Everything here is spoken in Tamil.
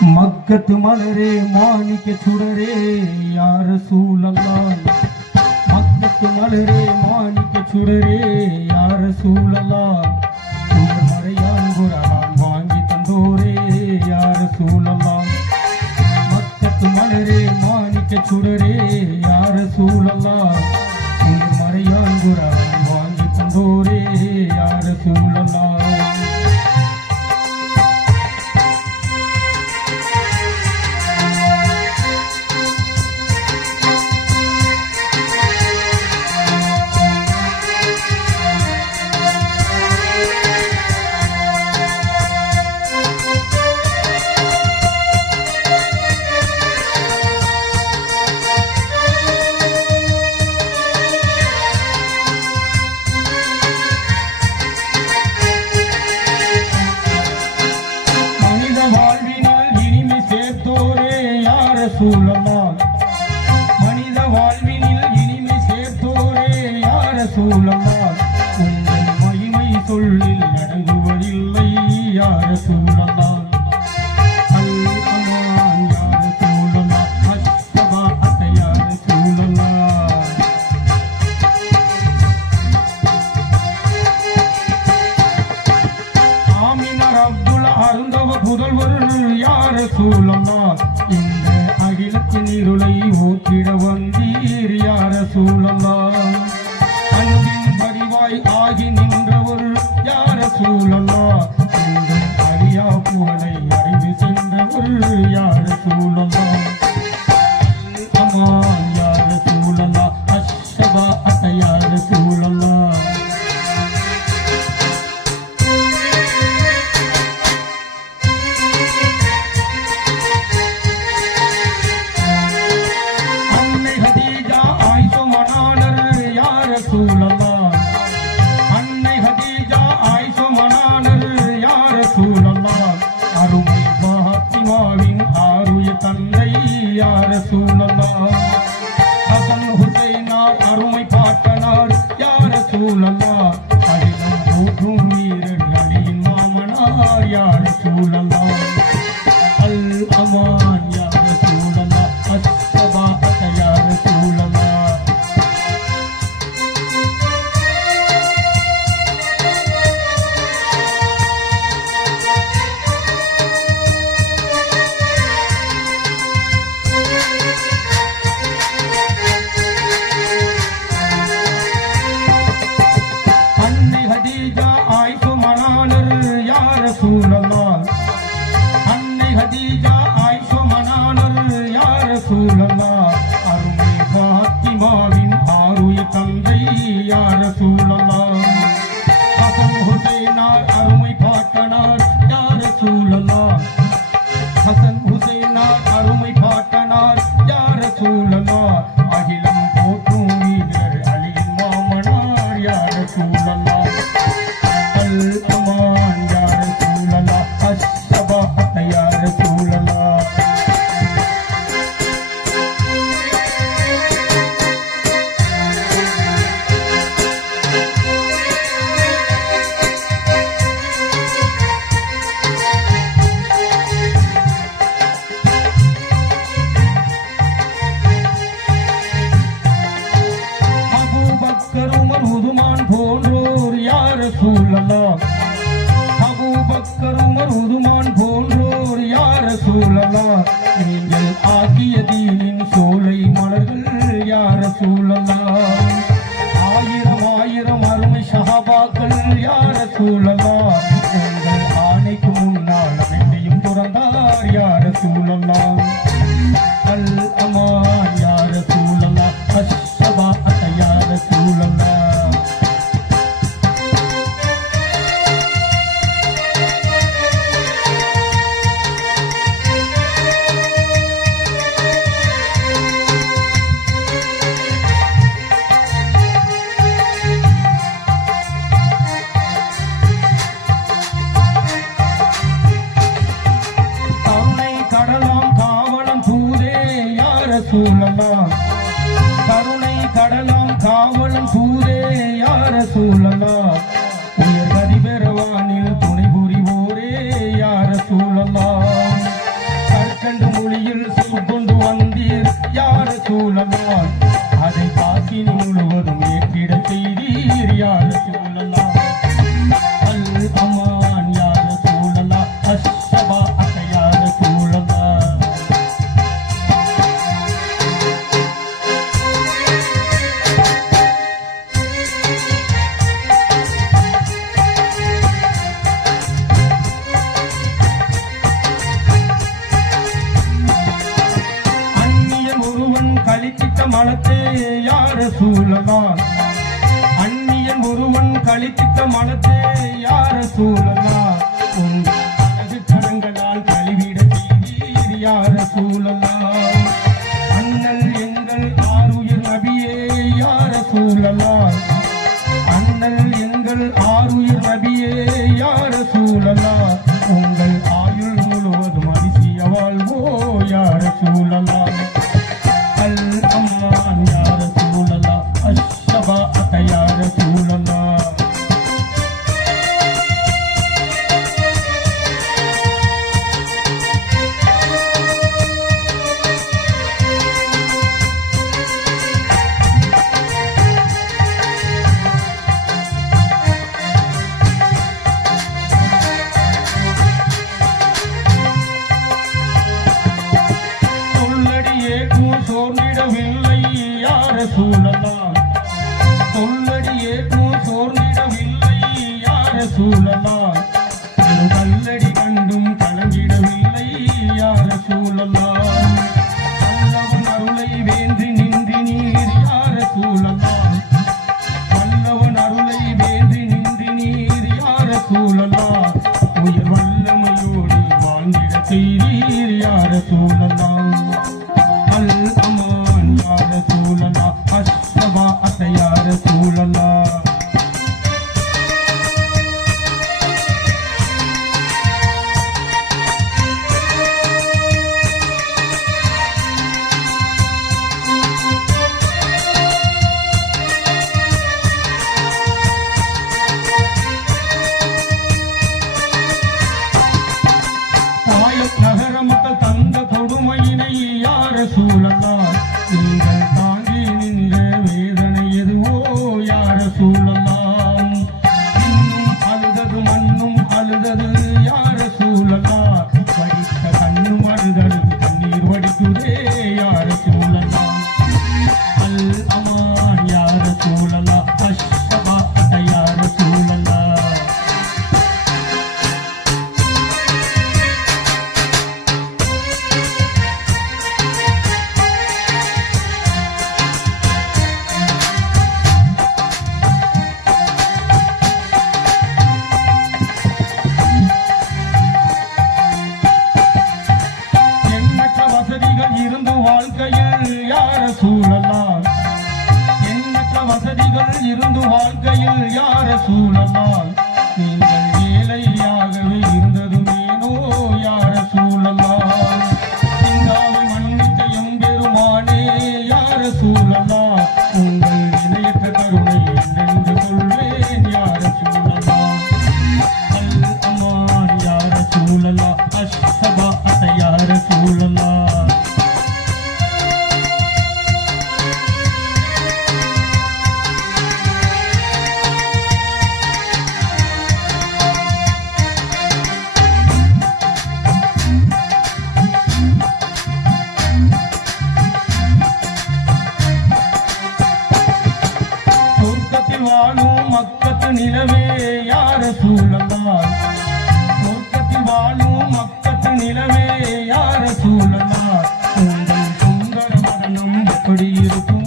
மக்கத்து மலரே மாணிக்க சுடரே யார சூழலாம் மக்கத்து மலரே மாணிக்க சுடரே யார சூழலாம் மறையான் குரான் வாங்கி தந்தோரே யார சூழலாம் மக்கத்து மலரே மாணிக்க சுடரே யார சூழலாம் இருளை ஊக்கிட வந்தீர் யார சூழலா அன்பின் பரிவாய் ஆகி நின்றவர் யார சூழலா என்றும் அறியா புகழை அறிவு சென்றவர் யார சூழலா அம்மா யார சூழலா அஷ்டபா alone. Thank you. மாட்டே யார் சூழலா அந்நியன் ஒருவன் கழித்திட்ட மனத்தே யார் சூழலா உன் அழகு கரங்களால் கழிவிட செய்தீர் யார் சூழலா அண்ணல் எங்கள் ஆறுயிர் நபியே யார் சூழலா அண்ணல் எங்கள் ஆறுயிர் நபியே யார் சூழலா உங்கள் ஆயுள் முழுவதும் அரிசிய வாழ்வோ யார் சூழலா There. இருந்து வாழ்க்கையில் யார சூழலால் நீங்கள் எப்படி இருக்கும்